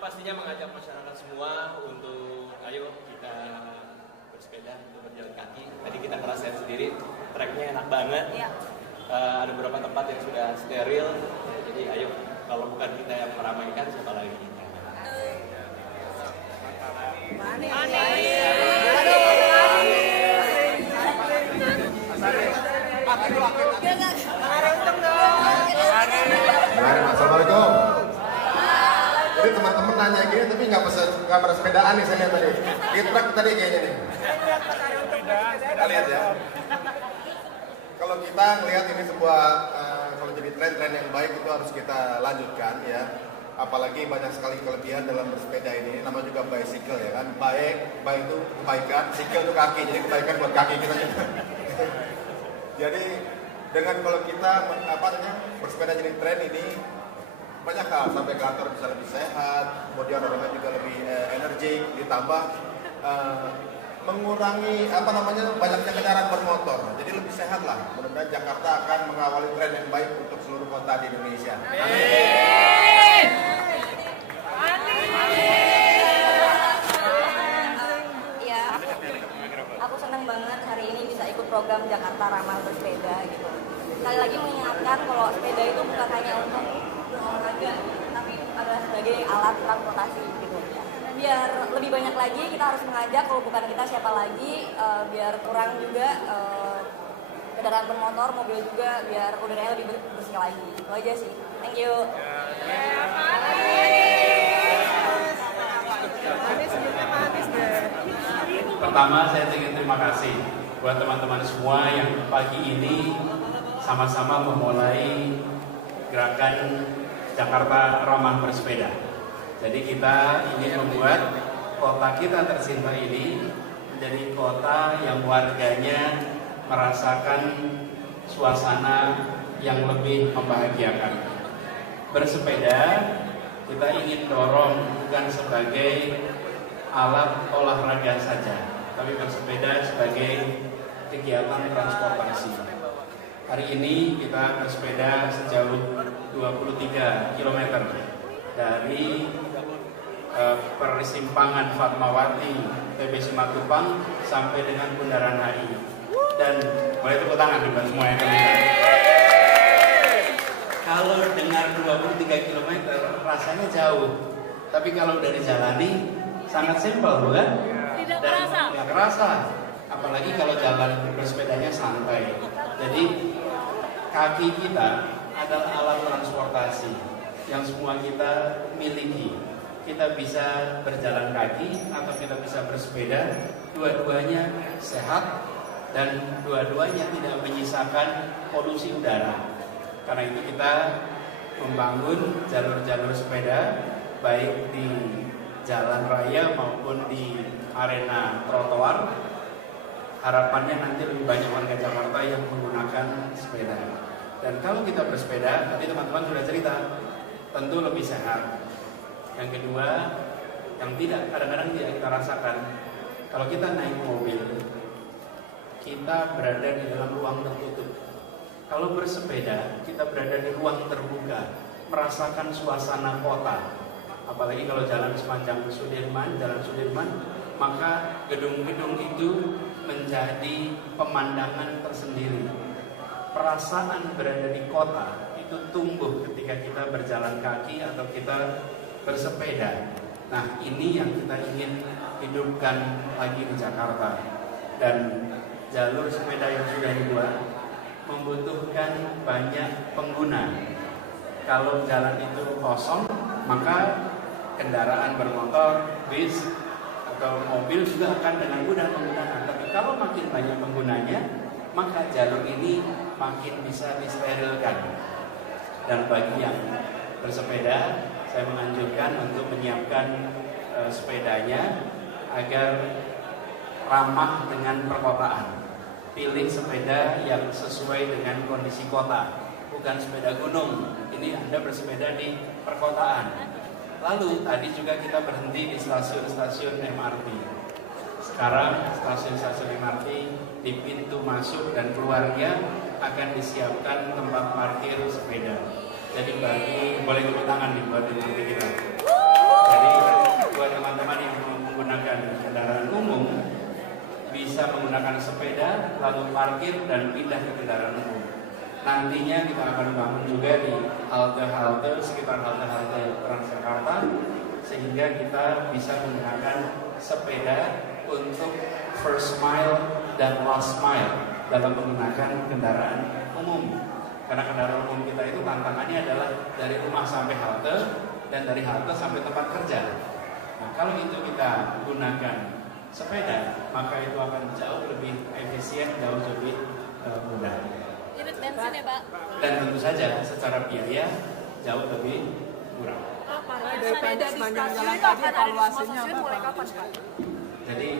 pastinya mengajak masyarakat semua untuk ayo kita bersepeda untuk berjalan kaki. Tadi kita ngerasain sendiri, treknya enak banget. Ya. Ada beberapa tempat yang sudah steril, ya, jadi ayo kalau bukan kita yang meramaikan siapa lagi? Assalamualaikum. Jadi teman-teman nanya gini tapi nggak pada sepedaan nih saya lihat tadi. Di truk tadi kayaknya nih. Kita lihat ya. Kalau kita melihat ini sebuah kalau jadi tren-tren yang baik itu harus kita lanjutkan ya. Apalagi banyak sekali kelebihan dalam bersepeda ini. Nama juga bicycle ya kan. Baik itu kebaikan, cycle itu kaki. Jadi kebaikan buat kaki kita juga. Jadi dengan kalau kita bersepeda jadi tren ini banyak hal, sampai kantor bisa lebih sehat, kemudian orangnya juga lebih energik, ditambah mengurangi banyaknya kendaraan bermotor, jadi lebih sehat lah. Mudah-mudahan Jakarta akan mengawali tren yang baik untuk seluruh kota di Indonesia. Amin. Ya, aku senang banget hari ini bisa ikut program Jakarta Ramah Bersepeda gitu. Sekali lagi mengingatkan kalau sepeda itu bukan hanya untuk olahraga, tapi adalah sebagai alat transportasi gitu. Biar lebih banyak lagi kita harus mengajak, kalau bukan kita siapa lagi, biar kurang juga kendaraan bermotor, mobil juga, biar udaranya lebih bersih lagi. Itu aja sih. Thank you. Pertama saya ingin terima kasih buat teman-teman semua yang pagi ini sama-sama memulai gerakan Jakarta Ramah Bersepeda. Jadi kita ingin membuat kota kita tercinta ini menjadi kota yang warganya merasakan suasana yang lebih membahagiakan. Bersepeda kita ingin dorong bukan sebagai alat olahraga saja, tapi bersepeda sebagai kegiatan transportasi. Hari ini kita bersepeda sejauh 23 km dari persimpangan Fatmawati TB Simatupang sampai dengan Bundaran HI. Dan boleh tepuk tangan buat semua yang terlibat. Kalau dengar 23 km rasanya jauh, tapi kalau udah dijalani sangat simpel bukan? Tidak terasa. Tidak terasa, apalagi kalau jalan bersepedanya santai. Jadi kaki kita adalah alat transportasi yang semua kita miliki. Kita bisa berjalan kaki atau kita bisa bersepeda, dua-duanya sehat dan dua-duanya tidak menyisakan polusi udara. Karena itu kita membangun jalur-jalur sepeda baik di jalan raya maupun di arena trotoar. Harapannya nanti lebih banyak warga Jakarta yang menggunakan sepeda. Dan kalau kita bersepeda, tadi teman-teman sudah cerita, tentu lebih sehat. Yang kedua, yang kadang-kadang tidak kita rasakan, kalau kita naik mobil, kita berada di dalam ruang tertutup. Kalau bersepeda, kita berada di ruang terbuka, merasakan suasana kota. Apalagi kalau jalan sepanjang Jalan Sudirman, maka gedung-gedung itu menjadi pemandangan tersendiri. Perasaan berada di kota itu tumbuh ketika kita berjalan kaki atau kita bersepeda. Nah, ini yang kita ingin hidupkan lagi di Jakarta. Dan jalur sepeda yang sudah dibuat membutuhkan banyak pengguna. Kalau jalan itu kosong, maka kendaraan bermotor, bis, atau mobil juga akan dengan mudah menggunakan. Tapi kalau makin banyak penggunanya, maka jalur ini makin bisa disterilkan. Dan bagi yang bersepeda, saya menganjurkan untuk menyiapkan sepedanya agar ramah dengan perkotaan. Pilih sepeda yang sesuai dengan kondisi kota, bukan sepeda gunung. Ini Anda bersepeda di perkotaan. Lalu tadi juga kita berhenti di stasiun-stasiun MRT. Sekarang stasiun-stasiun MRT di pintu masuk dan keluarnya akan disiapkan tempat parkir sepeda. Jadi boleh tepuk tangan nih buat MRT kita. Jadi teman-teman yang menggunakan kendaraan umum bisa menggunakan sepeda, lalu parkir dan pindah ke kendaraan umum. Nantinya kita akan bangun juga di halte-halte sekitar halte-halte Transjakarta, sehingga kita bisa menggunakan sepeda untuk first mile dan last mile dalam menggunakan kendaraan umum. Karena kendaraan umum kita itu tantangannya adalah dari rumah sampai halte dan dari halte sampai tempat kerja. Nah, kalau itu kita gunakan sepeda, maka itu akan jauh lebih efisien, jauh lebih mudah. Irit bensin ya Pak? Dan tentu saja secara biaya jauh lebih murah. Sepeda sepanjang jalan tadi evaluasinya apa Pak? Jadi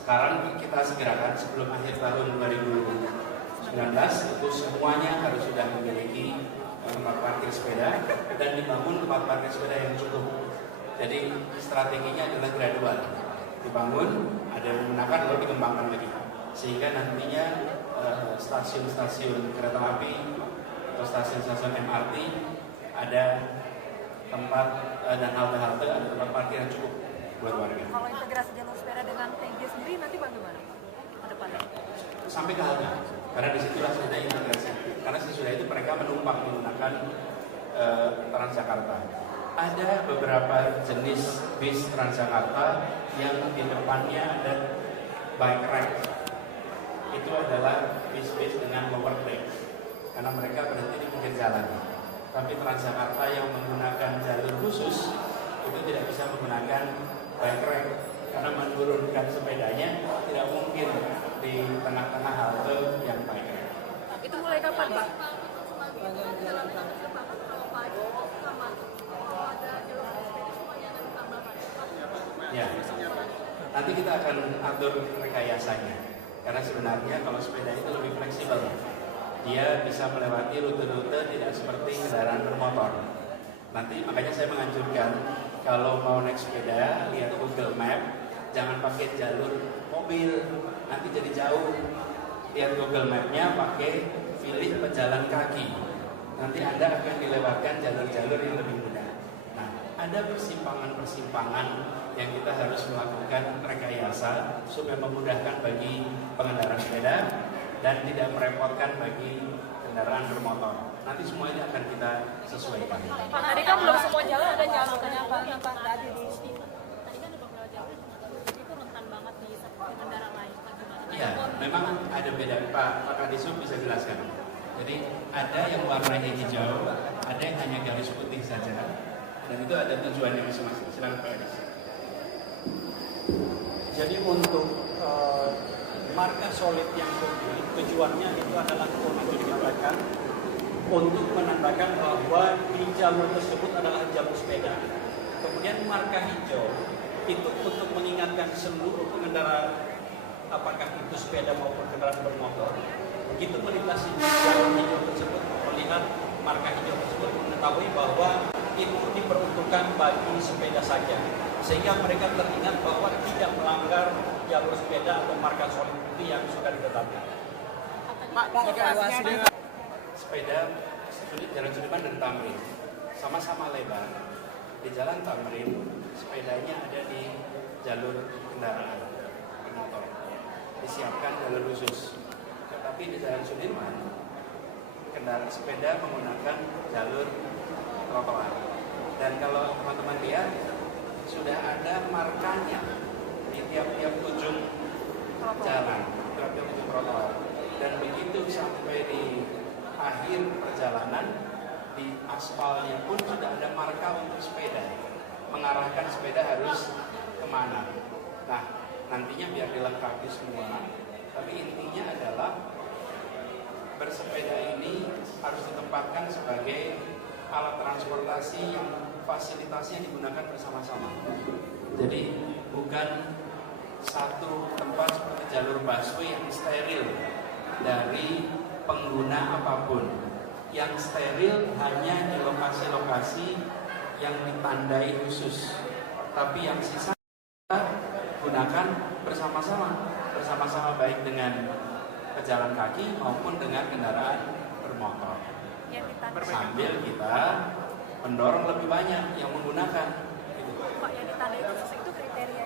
sekarang kita segerakan sebelum akhir tahun 2019 itu semuanya harus sudah memiliki tempat parkir sepeda dan dibangun tempat parkir sepeda yang cukup. Jadi strateginya adalah gradual. Dibangun, ada yang menggunakan lalu dikembangkan lagi. Sehingga nantinya stasiun-stasiun kereta api atau stasiun-stasiun MRT ada tempat dan halte-halte ada tempat parkir yang cukup buat warga. Kalau integrasi jalur sepeda dengan TG sendiri nanti bagaimana ke depannya? Sampai ke halte, karena disitulah sudah integrasi. Karena sesudah itu mereka menumpang menggunakan Transjakarta. Ada beberapa jenis bis Transjakarta yang di depannya ada bike rack. Itu adalah bis-bis dengan lower deck, karena mereka berhenti di pinggir jalan. Tapi Transjakarta yang menggunakan jalur khusus itu tidak bisa menggunakan bike rack, karena menurunkan sepedanya tidak mungkin di tengah-tengah halte yang bike rack. Itu mulai kapan Pak? Ya, nanti kita akan atur rekayasanya. Karena sebenarnya kalau sepeda itu lebih fleksibel. Dia bisa melewati rute-rute tidak seperti kendaraan bermotor. Nanti makanya saya menganjurkan kalau mau naik sepeda, lihat Google Map, jangan pakai jalur mobil, nanti jadi jauh. Lihat Google Map-nya, pilih pejalan kaki. Nanti Anda akan dilewatkan jalur-jalur yang lebih mudah. Nah, ada persimpangan-persimpangan yang kita harus melakukan rekayasa supaya memudahkan bagi pengendara sepeda dan tidak merepotkan bagi kendaraan bermotor. Nanti semua ini akan kita sesuaikan. Pak, tadi kan belum semua jalan ada jalurnya Pak. Tadi di Tadi kan ada beberapa jalur itu rentan banget di kendaraan lain. Iya, memang ada beda. Pak Kadisub bisa jelaskan. Jadi ada yang warnanya hijau, ada yang hanya garis putih saja, dan itu ada tujuannya masing-masing. Silakan Pak Kadisub. Jadi untuk marka solid yang tujuannya itu adalah untuk digunakan untuk menandakan bahwa di jalur tersebut adalah jalur sepeda. Kemudian marka hijau itu untuk mengingatkan seluruh pengendara, apakah itu sepeda maupun kendaraan bermotor, begitu melintasi jalur hijau tersebut melihat marka hijau tersebut mengetahui bahwa itu diperuntukkan bagi sepeda saja, sehingga mereka teringat bahwa tidak melanggar jalur sepeda atau marka solid putih yang sudah ditetapkan. Pak, evaluasinya Sepeda Jalan Sudirman dan Tamrin sama-sama lebar. Di Jalan Tamrin sepedanya ada di jalur kendaraan bermotor, disiapkan jalur khusus. Tetapi di Jalan Sudirman kendaraan sepeda menggunakan jalur trotoar. Dan kalau teman-teman lihat sudah ada markanya di tiap-tiap ujung jalan, tiap-tiap ujung trotoar. Dan begitu sampai di akhir perjalanan, di aspalnya pun sudah ada marka untuk sepeda, mengarahkan sepeda harus kemana. Nah, nantinya biar dilengkapi semua, tapi intinya adalah bersepeda ini harus ditempatkan sebagai alat transportasi yang fasilitasnya digunakan bersama-sama. Jadi bukan satu tempat seperti jalur busway yang steril dari pengguna apapun. Yang steril hanya di lokasi-lokasi yang ditandai khusus. Tapi yang sisa gunakan bersama-sama baik dengan pejalan kaki maupun dengan kendaraan bermotor. Sambil kita mendorong lebih banyak yang menggunakan. Pak, Pak yang ditandai khusus itu kriterianya